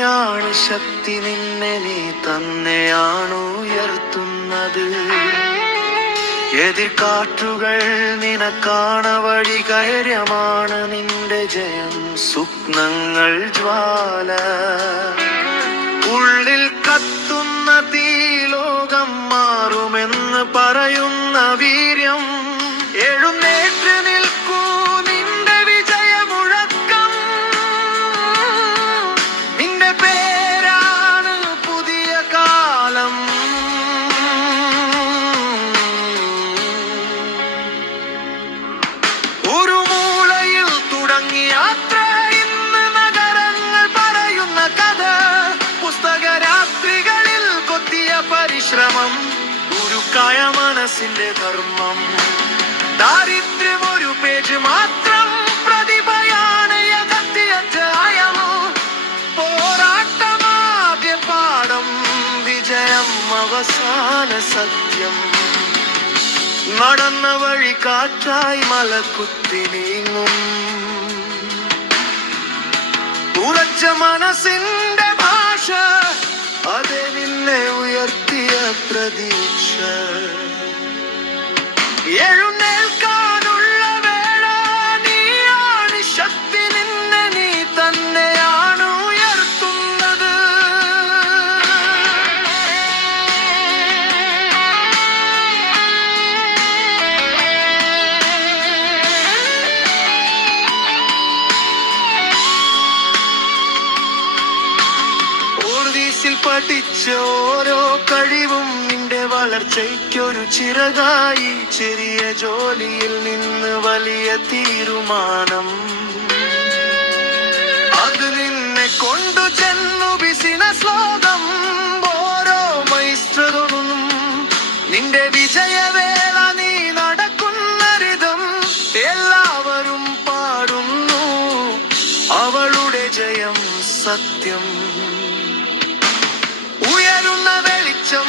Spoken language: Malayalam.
നീയാണ് ശക്തി, നിന്നെ നീ തന്നെയാണ് ഉയർത്തുന്നത്. എതിർക്കാറ്റുകൾ നിനക്കാണ വഴി, കൈര്യമാണ് നിന്റെ ജയം. സ്വപ്നങ്ങൾ ജ്വാല, ഉള്ളിൽ കത്തുന്ന തീ, ലോകം മാറുമെന്ന് പറയുന്ന വീര്യം. എഴുന്നേറ്റ് നിൽക്കൂ, നിന്റെ വിജയമുഴക്കം. നിന്റെ പേരാണ് പുതിയ കാലം. ഒരു മൂലയിൽ തുടങ്ങിയ യാത്ര, ഇന്ന് നഗരങ്ങൾ പറയുന്ന കഥ. പുസ്തകരാത്രികളിൽ കൊത്തിയ പരിശ്രമം, ഉരുക്കായ മനസ്സിന്റെ ധർമ്മം. ദാരിദ്ര്യം ഒരു പേജ് മാത്രം, പ്രതിഭയാണ് യഥാർത്ഥ അധ്യായം. പോരാട്ടമാദ്യ പാഠം, വിജയം അവസാന സത്യം. നടന്ന വഴി കാറ്റായി മലക്കുത്തി നീങ്ങും. ഉറച്ച മനസ്സിന്റെ ഭാഷ, അതെ നിന്നെ ഉയർത്തിയ പ്രതീക്ഷ. എഴുന്നേൽക്കാനുള്ള വേള, നീയാണ് ശക്തി, നിന്നെ നീ തന്നെയാണ് ഉയർത്തുന്നത്. ഓർവീസിൽ പഠിച്ച ഓരോ കഴിവും നിന്റെ വളർച്ചയ്ക്കൊരു ചിറകായി. ചെറിയ ജോലിയിൽ നിന്ന് വലിയ തീരുമാനം, അത് നിന്നെ കൊണ്ടു ചെന്നു ബിസിനസ് ലോകം. ഓരോ മൈസ്റ്ററും നിന്റെ വിജയവേള, നീ നടക്കുന്ന രിതം. എല്ലാവരും പാടുന്നു അവളുടെ ജയം സത്യം. ഉയരുന്ന വെളിച്ചം,